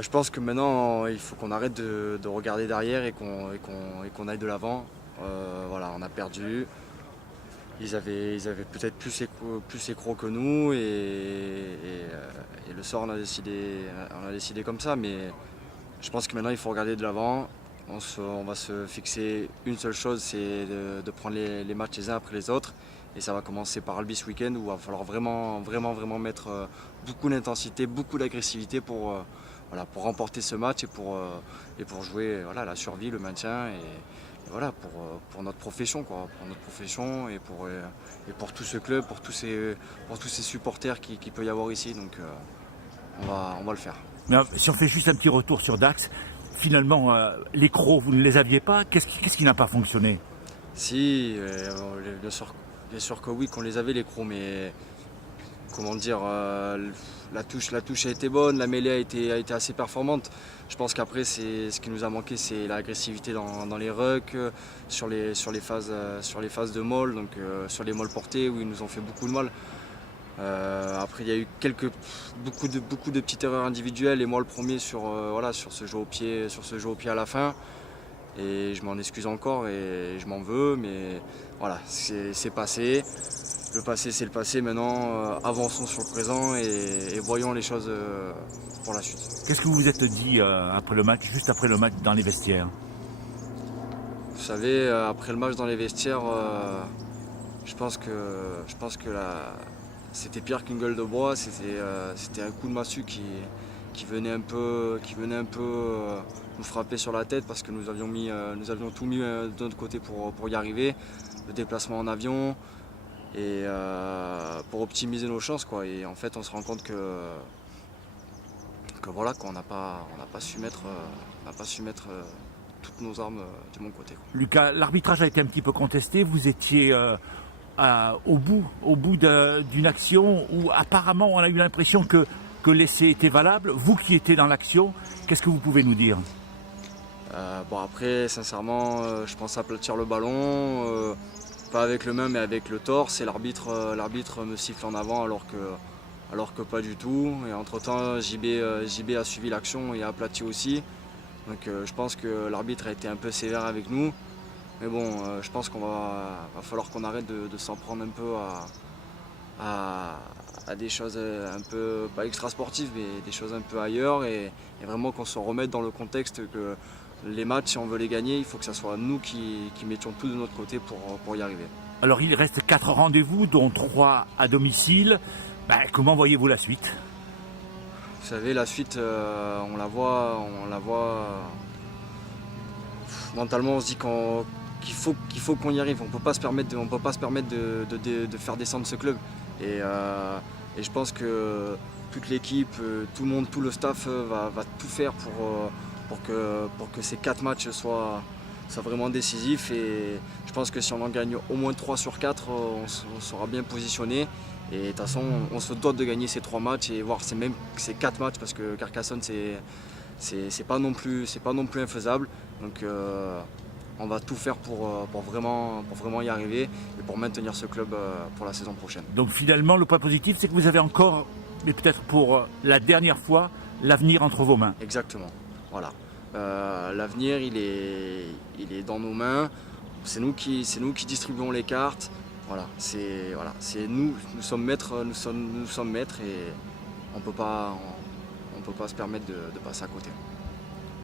Je pense que maintenant, il faut qu'on arrête de regarder derrière et qu'on aille de l'avant. Voilà, on a perdu. Ils avaient peut-être plus les crocs que nous et le sort, on a décidé comme ça. Mais je pense que maintenant, il faut regarder de l'avant. On va se fixer une seule chose, c'est de prendre les matchs les uns après les autres. Et ça va commencer par Albi ce week-end où il va falloir vraiment mettre beaucoup d'intensité, beaucoup d'agressivité voilà, pour remporter ce match et pour jouer voilà, la survie, le maintien et voilà, pour notre profession, quoi, pour notre profession et pour tout ce club, pour tous ces supporters qui peut y avoir ici. Donc on va le faire. Mais si on fait juste un petit retour sur Dax, finalement, les crocs, vous ne les aviez pas. Qu'est-ce qui n'a pas fonctionné? Si, bien sûr que oui, qu'on les avait les crocs, mais comment dire, la touche a été bonne, la mêlée a été assez performante. Je pense qu'après, ce qui nous a manqué, c'est l'agressivité dans les rucks, sur les phases de maul, donc sur les mauls portés où ils nous ont fait beaucoup de mal. Après, il y a eu beaucoup de petites erreurs individuelles et moi le premier voilà, sur ce jeu au pied à la fin. Et je m'en excuse encore et je m'en veux, mais voilà, c'est passé. Le passé, c'est le passé. Maintenant, avançons sur le présent et voyons les choses pour la suite. Qu'est-ce que vous vous êtes dit après le match, juste après le match dans les vestiaires? Vous savez, après le match dans les vestiaires, je pense que c'était pire qu'une gueule de bois. C'était un coup de massue qui venait un peu nous frapper sur la tête parce que nous avions tout mis de notre côté pour y arriver. Le déplacement en avion et pour optimiser nos chances, quoi. Et en fait, on se rend compte que voilà, qu'on n'a pas su mettre toutes nos armes du bon côté, quoi. Lucas, l'arbitrage a été un petit peu contesté. Vous étiez au bout d'une action où apparemment on a eu l'impression que l'essai était valable. Vous qui étiez dans l'action, qu'est-ce que vous pouvez nous dire? Bon après, sincèrement, je pense aplatir le ballon, pas avec le main mais avec le torse. Et l'arbitre me siffle en avant alors que pas du tout. Et entre-temps, JB a suivi l'action et a aplati aussi. Donc je pense que l'arbitre a été un peu sévère avec nous. Mais bon, je pense va falloir qu'on arrête de s'en prendre un peu à des choses un peu, pas extra sportives, mais des choses un peu ailleurs. Et vraiment qu'on se remette dans le contexte que les matchs, si on veut les gagner, il faut que ce soit nous qui mettions tout de notre côté pour y arriver. Alors il reste 4 rendez-vous, dont 3 à domicile. Comment voyez-vous la suite? Vous savez, la suite, on la voit. Mentalement, on se dit qu'il faut qu'on y arrive. On peut pas se permettre de faire descendre ce club. Et je pense que toute l'équipe, tout le monde, tout le staff va tout faire pour que ces 4 matchs soient vraiment décisifs. Et je pense que si on en gagne au moins 3 sur 4, on sera bien positionné. Et de toute façon, on se doit de gagner ces 3 matchs et voir ces 4 matchs parce que Carcassonne, c'est pas non plus infaisable. Donc on va tout faire pour vraiment y arriver et pour maintenir ce club pour la saison prochaine. Donc finalement, le point positif, c'est que vous avez encore, mais peut-être pour la dernière fois, l'avenir entre vos mains. Exactement, voilà. L'avenir, il est dans nos mains. C'est nous qui distribuons les cartes. Voilà, c'est nous sommes maîtres, et on peut pas se permettre de passer à côté.